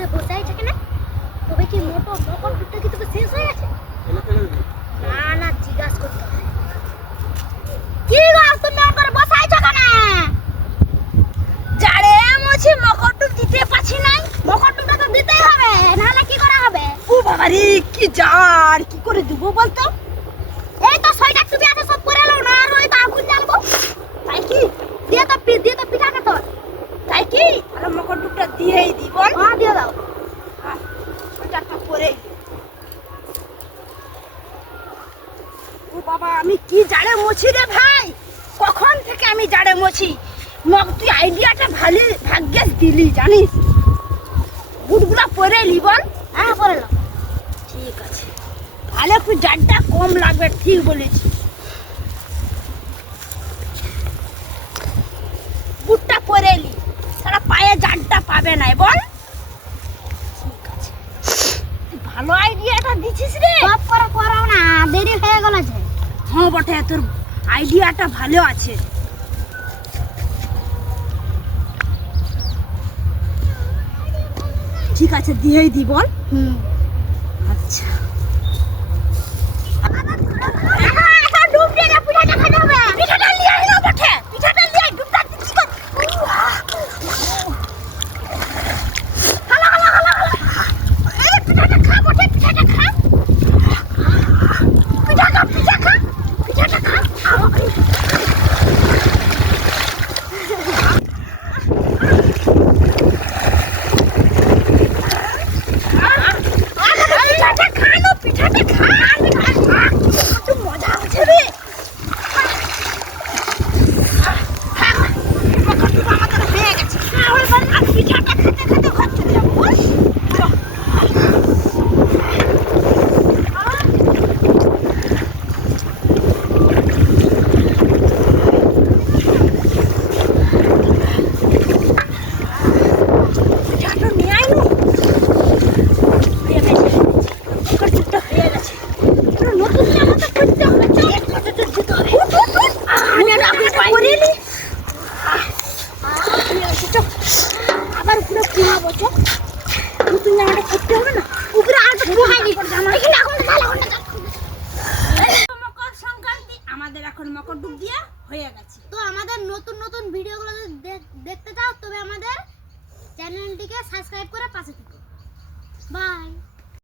করে বসে আছে কেন? তবে কি মোটর মকরটা কি তোকে শেষ হয়ে গেছে? না না জিজ্ঞাসা করতে হবে। কি গো তুমি ওর করে বসে আছো কেন? জাড়ে মুছি মকরটুক দিতে পাচ্ছি নাই। মকরটা তো দিতেই হবে, নাহলে কি করা হবে? ও বাবা রে, কি জার, কি করে দেবো বলতো? এই তো সোয়েটার টুপি আছে সব পরে নাও না, আর ওই তো আগুন জ্বালবো। তাই কি? দিয়ে তো পিঠাটা তো। তাই কি? তাহলে মকরটুকটা দিয়েই দি বল। হ্যাঁ দিয়ে দাও। সোয়েটারটা পরে। ও বাবা, আমি কি জাড়ে মুছি রে ভাই, কখন থেকে আমি জাড়ে মুছি। তুই আইডিয়াটা ভালো ভাগ্যেস দিলি জানিস। বুটগুলা পরে নি বল। হ্যাঁ পরে নাও। ঠিক আছে, তাহলে একটু জারটা কম লাগবে, ঠিক বলেছি। বুটটা পরে নি, সারা পায়ে জারটা পাবে না বল। ঠিক আছে, তুই ভালো আইডিয়াটা দিছিস রে। সব করে করাও না, দেরি হয়ে গেল যে। হ্যাঁ বটে, তোর আইডিয়াটা ভালো আছে। ঠিক আছে, দিয়েই দি বল। আচ্ছা, এখন ডুব দিয়ে না পিঠাটা খেতে হবে। পিঠাটা নিয়ে আয় না বটে, পিঠাটা নিয়ে আয়, ডুবটা দিচ্ছি কর। হালা হালা হালা হালা, এই পিঠাটা খা বটে, পিঠাটা খা। পিঠা খা, পিঠাটা খা। পিঠাটা খা না, পিঠাটা খা। একটু মজা হচ্ছে রে। আমাদের হয়ে গেছে, আর পিঠাটা খেতে খেতে ঘর চলে যাবো বল। পিঠাটা নিয়ে আয় না। হয়ে গেছে, মকরটুকটা হয়ে গেছে। এবার নতুন জামাটা পরতে হবে, চল। একসাথে তো দিতে হবে। আমি আর আপনি করে নি। আবার পুরো কুহাবো তো। নতুন জামাটা পরতে হবে না? উপরে আর তো কুহাইনি। এখানে এখন ভালো না। মকর সংক্রান্তি, আমাদের এখন মকরটুক দিয়া হয়ে গেছে। তো আমাদের নতুন নতুন ভিডিওগুলো যদি দেখতে চাও তবে আমাদের চ্যানেলটিকে সাবস্ক্রাইব করে পাশে থেকো। বাই।